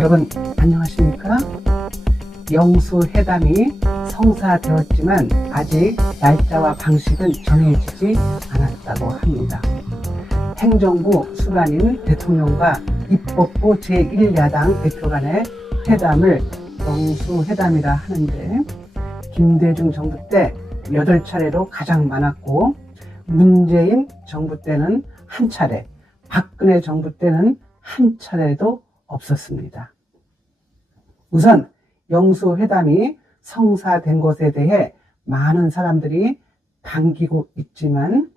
여러분 안녕하십니까? 영수회담이 성사되었지만 아직 날짜와 방식은 정해지지 않았다고 합니다. 행정부 수반인 대통령과 입법부 제1야당 대표 간의 회담을 영수회담이라 하는데, 김대중 정부 때 8차례로 가장 많았고, 문재인 정부 때는 한 차례, 박근혜 정부 때는 한 차례도 없었습니다. 우선 영수회담이 성사된 것에 대해 많은 사람들이 반기고 있지만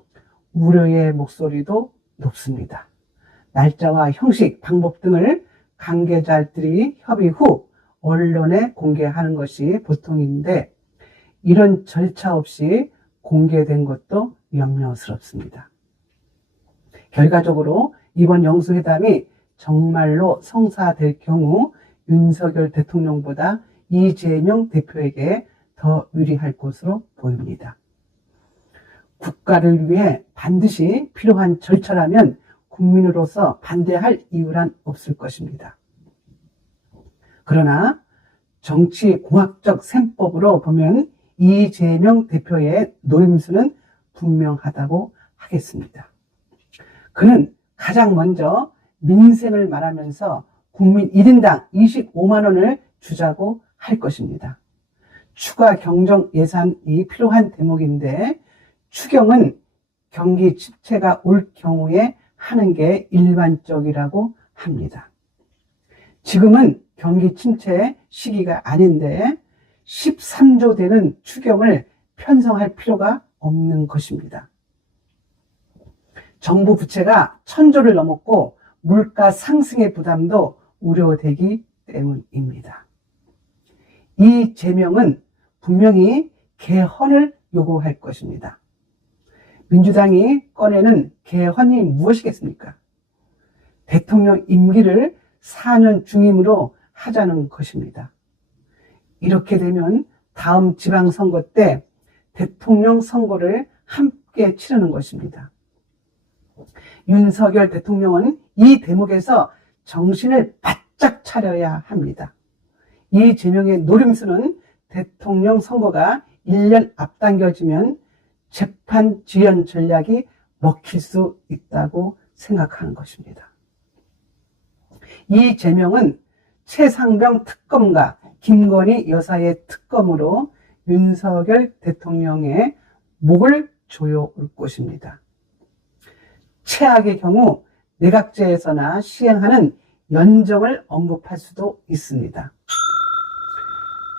우려의 목소리도 높습니다. 날짜와 형식, 방법 등을 관계자들이 협의 후 언론에 공개하는 것이 보통인데, 이런 절차 없이 공개된 것도 염려스럽습니다. 결과적으로 이번 영수회담이 정말로 성사될 경우 윤석열 대통령보다 이재명 대표에게 더 유리할 것으로 보입니다. 국가를 위해 반드시 필요한 절차라면 국민으로서 반대할 이유란 없을 것입니다. 그러나 정치공학적 셈법으로 보면 이재명 대표의 노림수는 분명하다고 하겠습니다. 그는 가장 먼저 민생을 말하면서 국민 1인당 25만 원을 주자고 할 것입니다. 추가 경정 예산이 필요한 대목인데, 추경은 경기 침체가 올 경우에 하는 게 일반적이라고 합니다. 지금은 경기 침체 시기가 아닌데 13조 되는 추경을 편성할 필요가 없는 것입니다. 정부 부채가 1000조를 넘었고 물가 상승의 부담도 우려되기 때문입니다. 이재명은 분명히 개헌을 요구할 것입니다. 민주당이 꺼내는 개헌이 무엇이겠습니까? 대통령 임기를 4년 중임으로 하자는 것입니다. 이렇게 되면 다음 지방선거 때 대통령 선거를 함께 치르는 것입니다. 윤석열 대통령은 이 대목에서 정신을 바짝 차려야 합니다. 이재명의 노림수는 대통령 선거가 1년 앞당겨지면 재판 지연 전략이 먹힐 수 있다고 생각하는 것입니다. 이재명은 최상병 특검과 김건희 여사의 특검으로 윤석열 대통령의 목을 조여올 것입니다. 최악의 경우 내각제에서나 시행하는 연정을 언급할 수도 있습니다.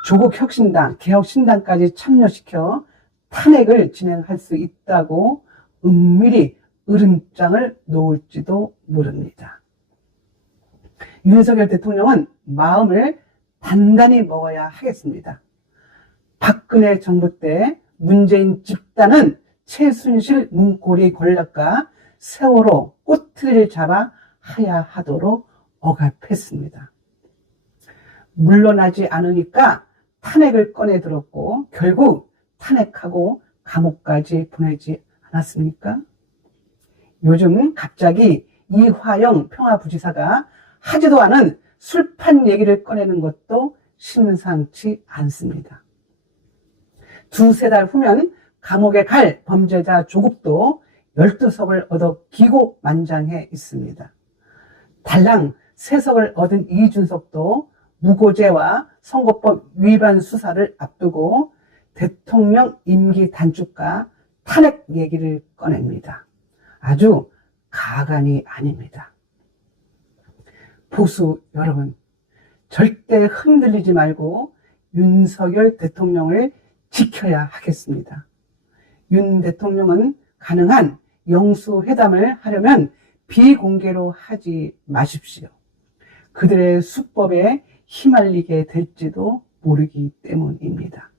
조국혁신당, 개혁신당까지 참여시켜 탄핵을 진행할 수 있다고 은밀히 으름장을 놓을지도 모릅니다. 윤석열 대통령은 마음을 단단히 먹어야 하겠습니다. 박근혜 정부 때 문재인 집단은 최순실 문고리 권력과 세월호 꼬투리를 잡아 하야하도록 억압했습니다. 물러나지 않으니까 탄핵을 꺼내 들었고 결국 탄핵하고 감옥까지 보내지 않았습니까? 요즘 갑자기 이화영 평화부지사가 하지도 않은 술판 얘기를 꺼내는 것도 심상치 않습니다. 두세 달 후면 감옥에 갈 범죄자 조국도 12석을 얻어 기고만장해 있습니다. 달랑 3석을 얻은 이준석도 무고죄와 선거법 위반 수사를 앞두고 대통령 임기 단축과 탄핵 얘기를 꺼냅니다. 아주 가관이 아닙니다. 보수 여러분, 절대 흔들리지 말고 윤석열 대통령을 지켜야 하겠습니다. 윤 대통령은 가능한 영수회담을 하려면 비공개로 하지 마십시오. 그들의 수법에 휘말리게 될지도 모르기 때문입니다.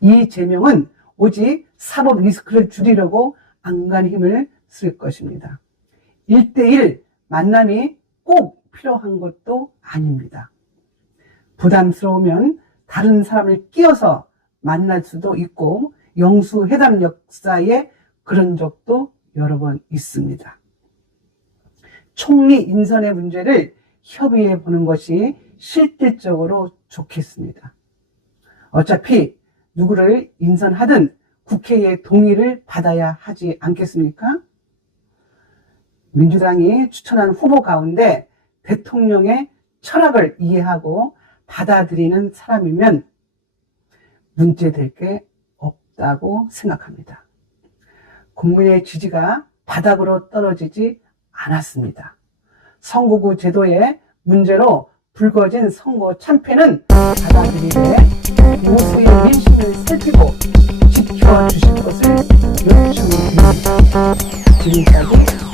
이재명은 오직 사법 리스크를 줄이려고 안간 힘을 쓸 것입니다. 1대1 만남이 꼭 필요한 것도 아닙니다. 부담스러우면 다른 사람을 끼워서 만날 수도 있고 영수회담 역사에 그런 적도 여러 번 있습니다. 총리 인선의 문제를 협의해 보는 것이 실질적으로 좋겠습니다. 어차피 누구를 인선하든 국회의 동의를 받아야 하지 않겠습니까? 민주당이 추천한 후보 가운데 대통령의 철학을 이해하고 받아들이는 사람이면 문제될 게 없다고 생각합니다. 국민의 지지가 바닥으로 떨어지지 않았습니다. 선거구 제도의 문제로 불거진 선거 참패는 받아들이되 모수의 민심을 살피고 지켜주실 것을 요청드립니다. 지금까지